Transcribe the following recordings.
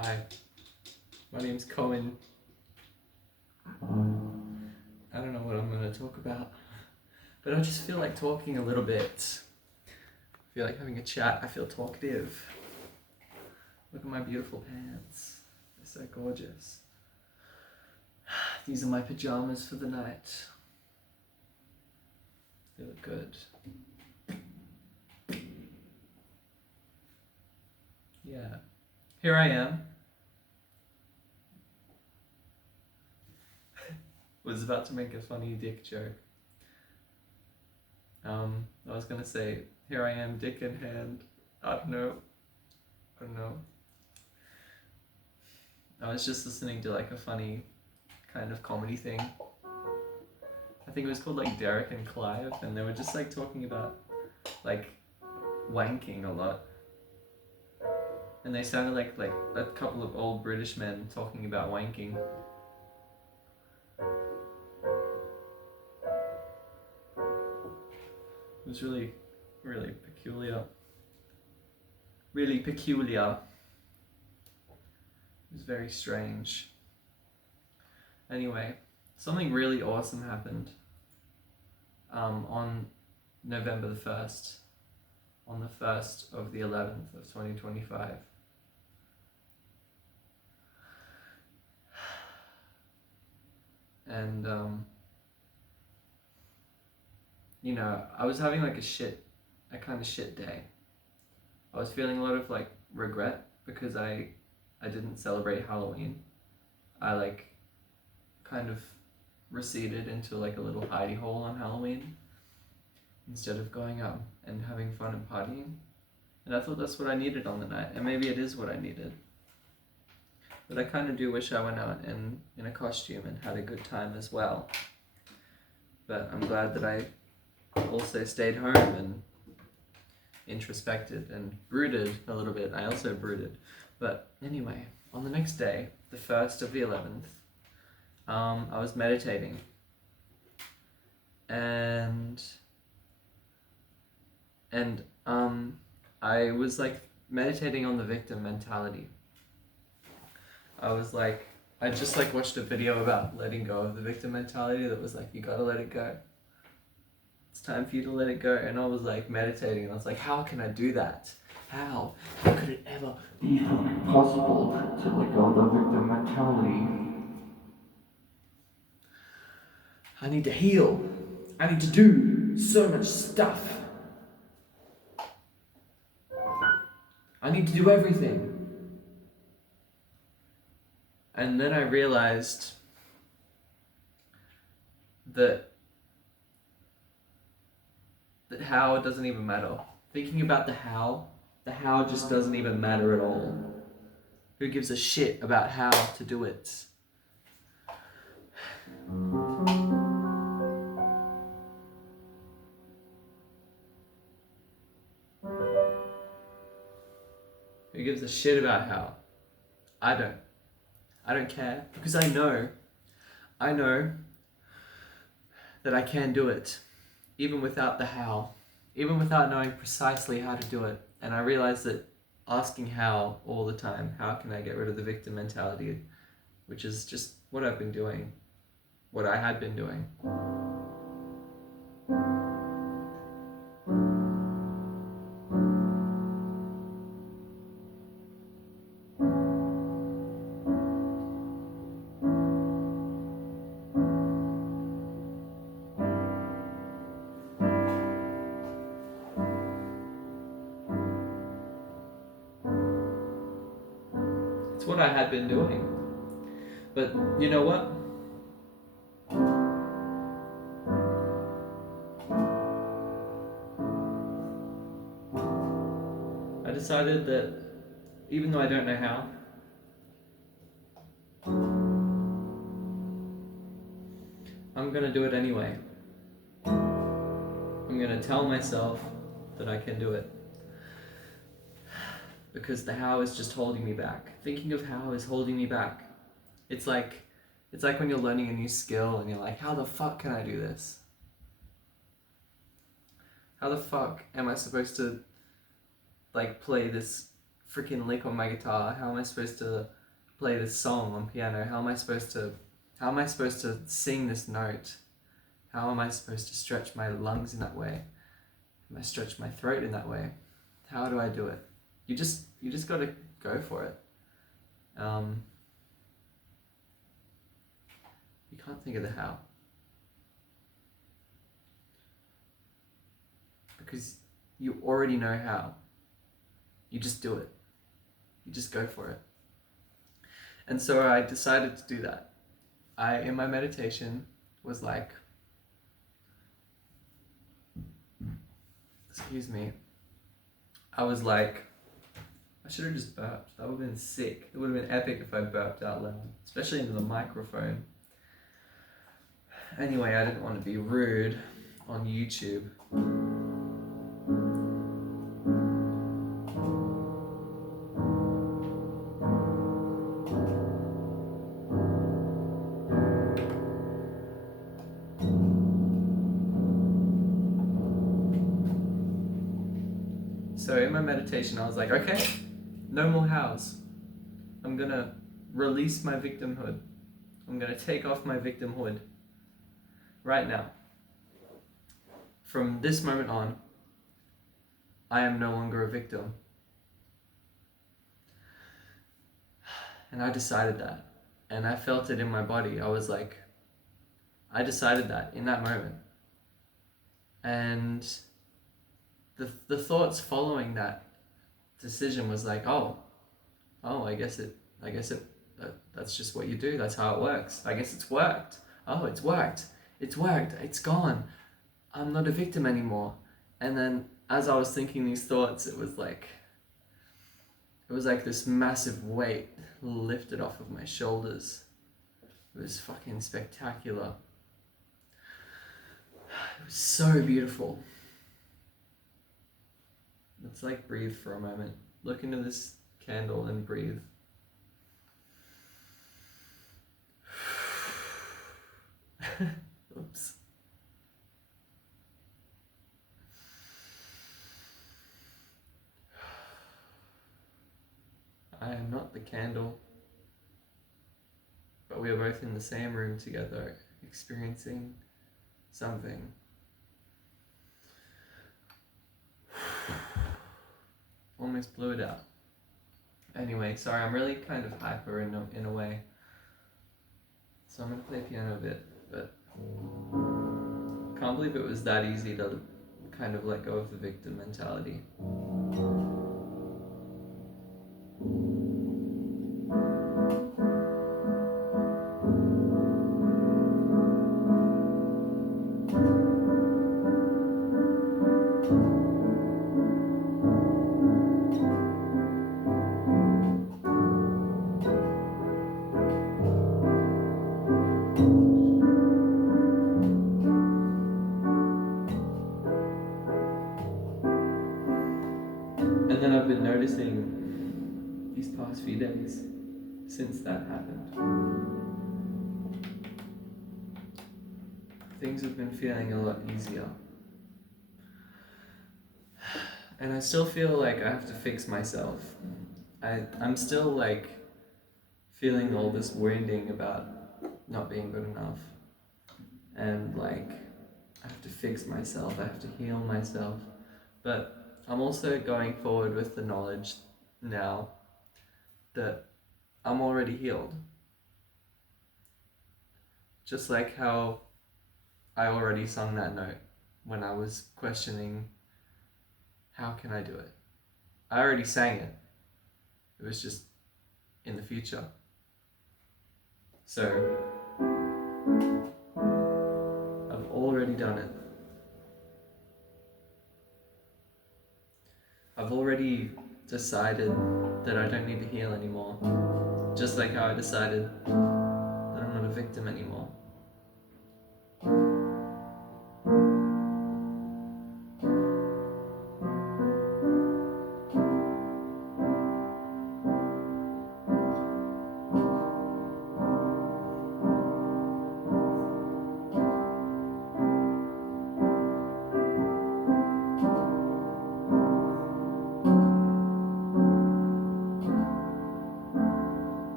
Hi, my name's Cohen. I don't know what I'm going to talk about, but I just feel like talking a little bit. I feel like having a chat. I feel talkative. Look at my beautiful pants. They're so gorgeous. These are my pajamas for the night. They look good. Yeah. Here I am. Was about to make a funny dick joke. I was gonna say, here I am, dick in hand. I don't know. I was just listening to like a funny kind of comedy thing. I think it was called like Derek and Clive, and they were just like talking about like wanking a lot. And they sounded like a couple of old British men talking about wanking. It was really, really peculiar. Really peculiar. It was very strange. Anyway, something really awesome happened on November the 1st, on the 1st of the 11th of 2025. And, you know, I was having like a kind of shit day. I was feeling a lot of like regret because I didn't celebrate Halloween. I like kind of receded into like a little hidey hole on Halloween instead of going out and having fun and partying. And I thought that's what I needed on the night, and maybe it is what I needed. But I kind of do wish I went out in a costume and had a good time as well. But I'm glad that I also stayed home and introspected and brooded a little bit. I also brooded. But anyway, on the next day, the 1st of the 11th, I was meditating. And I was like meditating on the victim mentality. I just like watched a video about letting go of the victim mentality that was like, you gotta let it go. It's time for you to let it go. And I was like meditating and I was like, how can I do that? How? How could it ever be possible to let go of the victim mentality? I need to heal. I need to do so much stuff. I need to do everything. And then I realized that how it doesn't even matter. Thinking about the how just doesn't even matter at all. Who gives a shit about how to do it? Who gives a shit about how? I don't. I don't care because I know that I can do it, even without the how, even without knowing precisely how to do it. And I realized that asking how all the time, how can I get rid of the victim mentality, which is just what I've been doing, what I had been doing. It's what I had been doing. But you know what? I decided that even though I don't know how, I'm gonna do it anyway. I'm gonna tell myself that I can do it. Because the how is just holding me back. Thinking of how is holding me back. It's like when you're learning a new skill and you're like, how the fuck can I do this? How the fuck am I supposed to like play this freaking lick on my guitar? How am I supposed to play this song on piano? How am I supposed to sing this note? How am I supposed to stretch my lungs in that way? Am I stretch my throat in that way? How do I do it? You just gotta go for it. You can't think of the how. Because you already know how. You just do it. You just go for it. And so I decided to do that. I, in my meditation, was like, excuse me, I was like, I should have just burped. That would have been sick. It would have been epic if I burped out loud, especially into the microphone. Anyway, I didn't want to be rude on YouTube. So in my meditation, I was like, okay, no more hows. I'm gonna release my victimhood. I'm gonna take off my victimhood right now. From this moment on, I am no longer a victim. And I decided that. And I felt it in my body. I was like, I decided that in that moment. And the thoughts following that decision was like, oh, I guess it, that's just what you do. That's how it works. I guess it's worked. Oh, it's worked. It's worked. It's gone. I'm not a victim anymore. And then as I was thinking these thoughts, it was like this massive weight lifted off of my shoulders. It was fucking spectacular. It was so beautiful. Let's like breathe for a moment. Look into this candle and breathe. Oops. I am not the candle, but we are both in the same room together, experiencing something. Almost blew it out. Anyway, sorry, I'm really kind of hyper in a way. So I'm gonna play piano a bit, but can't believe it was that easy to kind of let go of the victim mentality. And then I've been noticing these past few days, since that happened, things have been feeling a lot easier. And I still feel like I have to fix myself. I'm still like feeling all this wounding about not being good enough. And like, I have to fix myself, I have to heal myself. But I'm also going forward with the knowledge now that I'm already healed. Just like how I already sung that note when I was questioning, how can I do it? I already sang it. It was just in the future. So, I've already done it. I've already decided that I don't need to heal anymore. Just like how I decided that I'm not a victim anymore.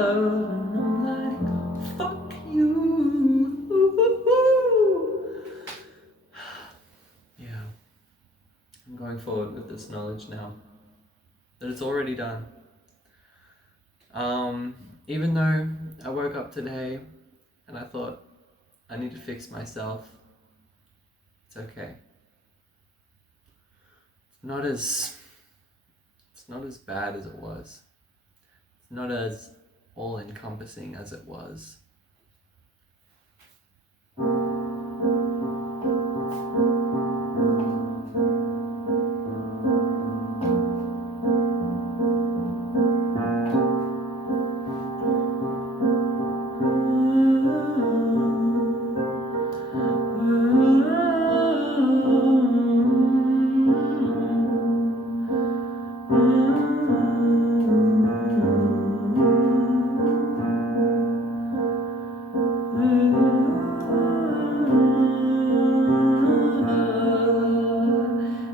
love, and I'm like, fuck you. Yeah. I'm going forward with this knowledge now that it's already done. Even though I woke up today and I thought I need to fix myself, it's okay. It's not as bad as it was. It's not as all encompassing as it was.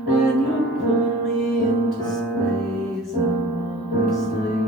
And you pull me into space, I'm always sleeping.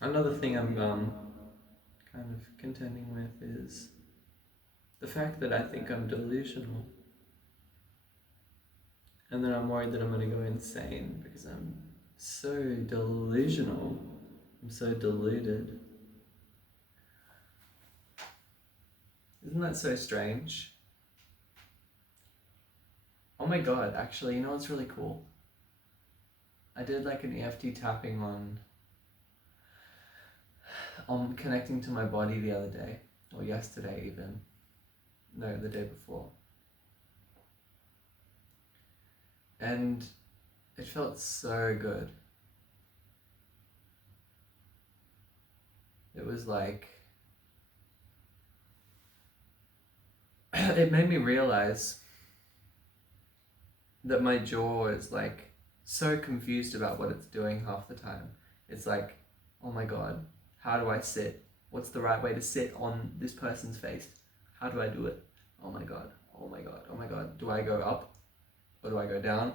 Another thing I'm kind of contending with is the fact that I think I'm delusional. And then I'm worried that I'm going to go insane because I'm so delusional. I'm so deluded. Isn't that so strange? Oh my god, actually, you know what's really cool? I did like an EFT tapping on connecting to my body the other day, or yesterday even. No, the day before. And it felt so good. It was like, it made me realize that my jaw is like so confused about what it's doing half the time. It's like, oh my god, how do I sit? What's the right way to sit on this person's face? How do I do it? Oh my god, oh my god, oh my god. Do I go up or do I go down?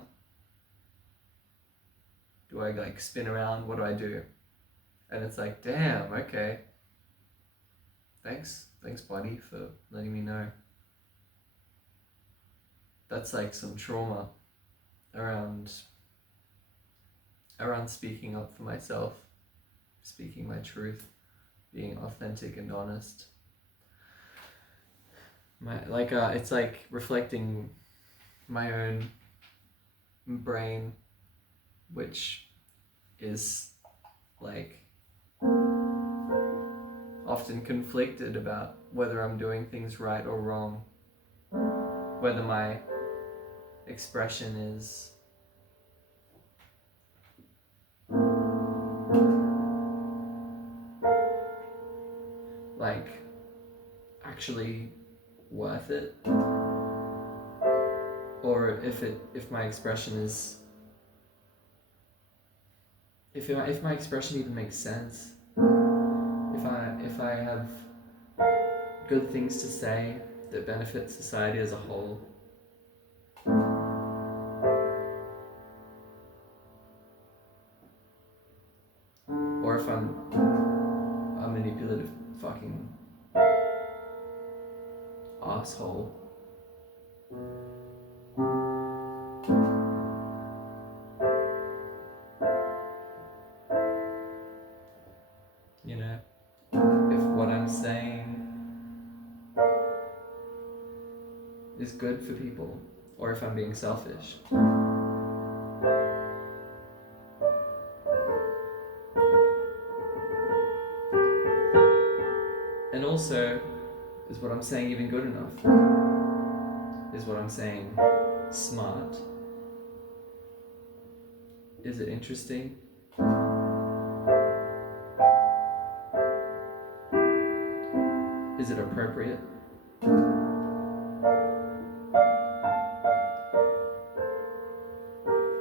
Do I like spin around? What do I do? And it's like, damn, okay. Thanks body for letting me know. That's like some trauma around speaking up for myself, speaking my truth, being authentic and honest. It's like reflecting my own brain, which is like often conflicted about whether I'm doing things right or wrong, whether my expression is like actually worth it, or if my expression is if my expression even makes sense, if I have good things to say that benefit society as a whole. Or if I'm a manipulative fucking asshole. You know, if what I'm saying is good for people, or if I'm being selfish. And also, is what I'm saying even good enough? Is what I'm saying smart? Is it interesting? Is it appropriate?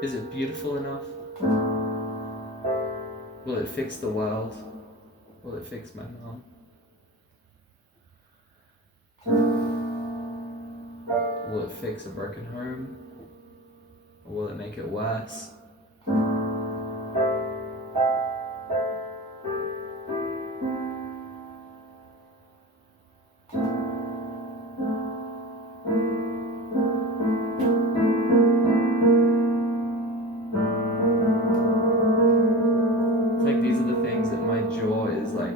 Is it beautiful enough? Will it fix the world? Will it fix my mom? Will it fix a broken home? Or will it make it worse? It's like these are the things that my jaw is like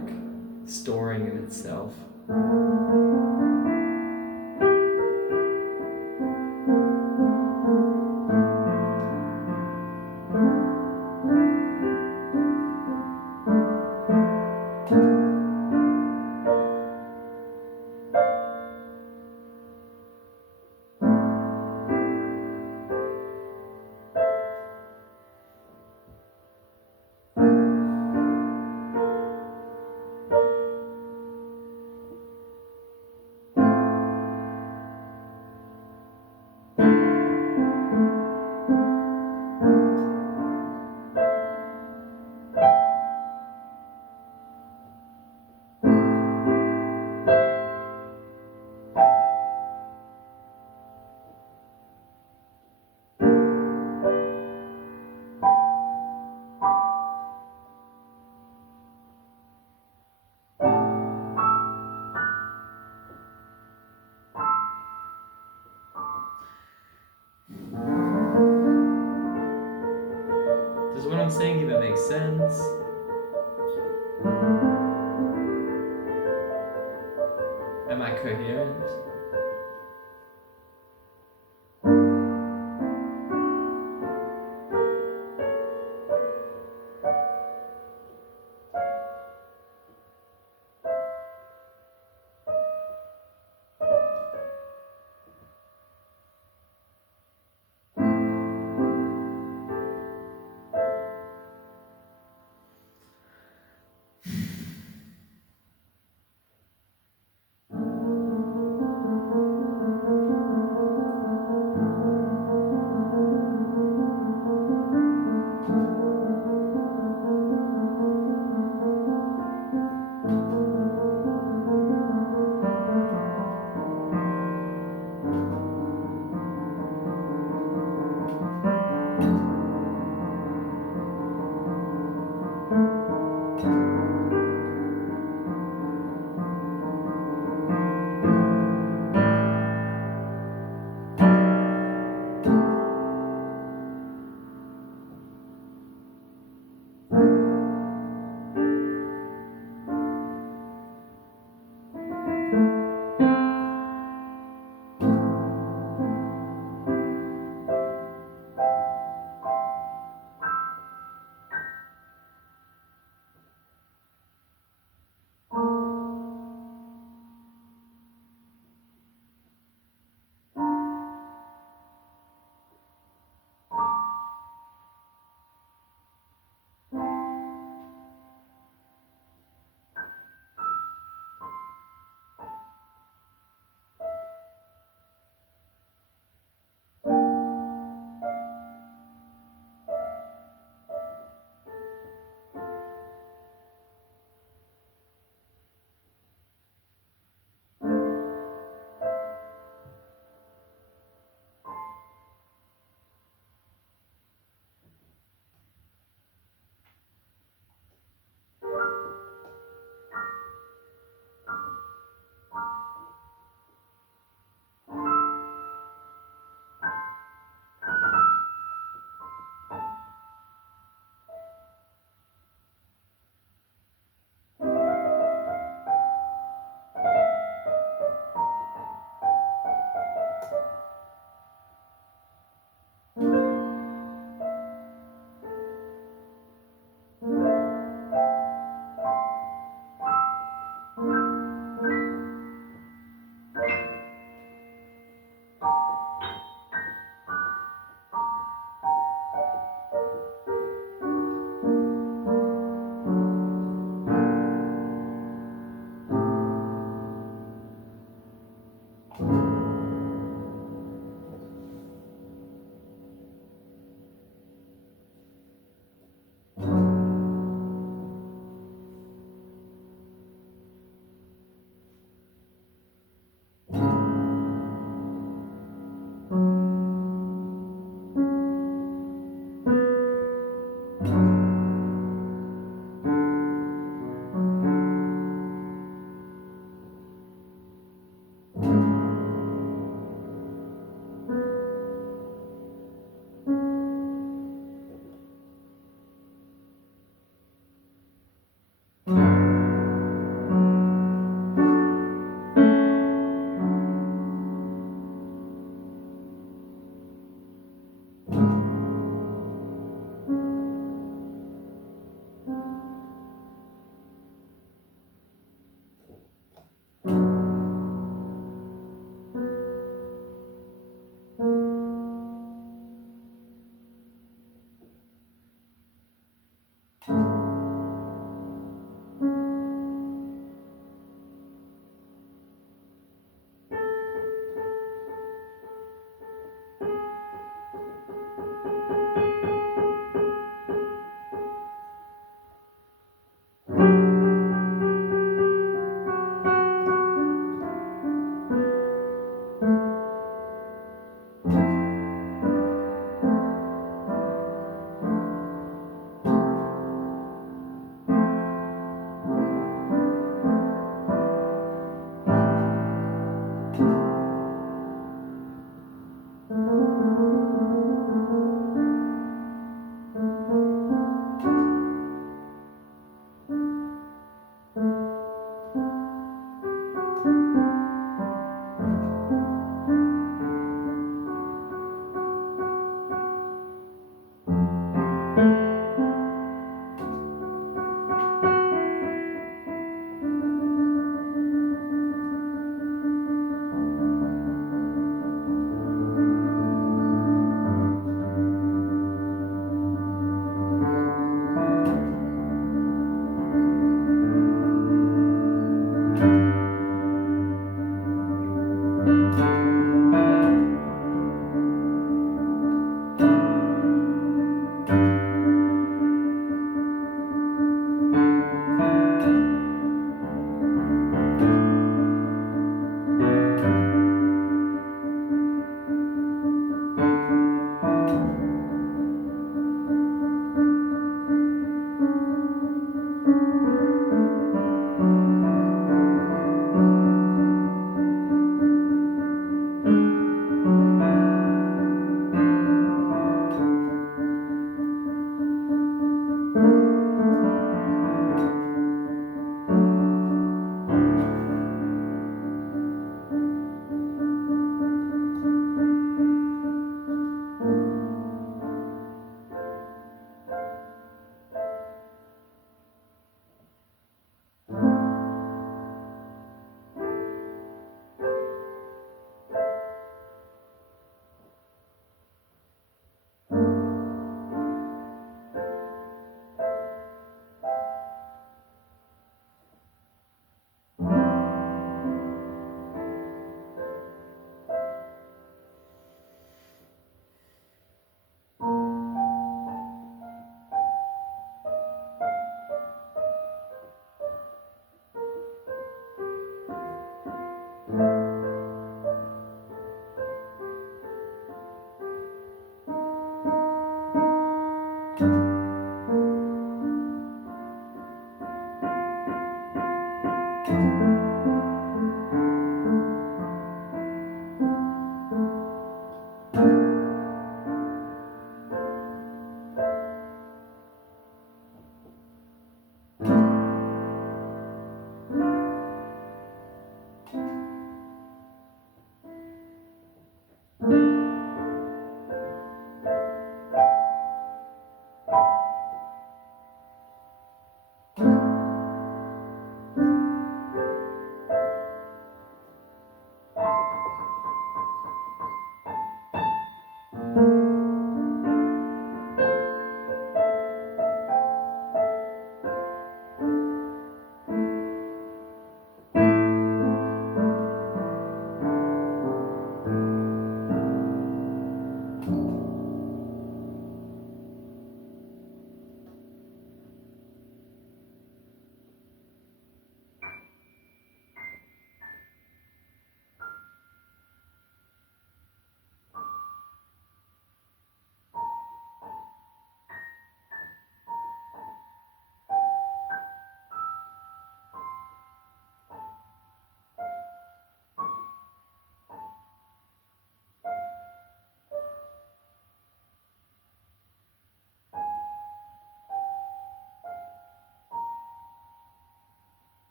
storing in itself. Does what I'm saying even make sense? Am I coherent?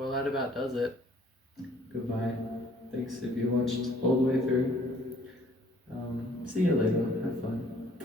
Well, that about does it. Goodbye. Thanks if you watched all the way through. See you later. Have fun.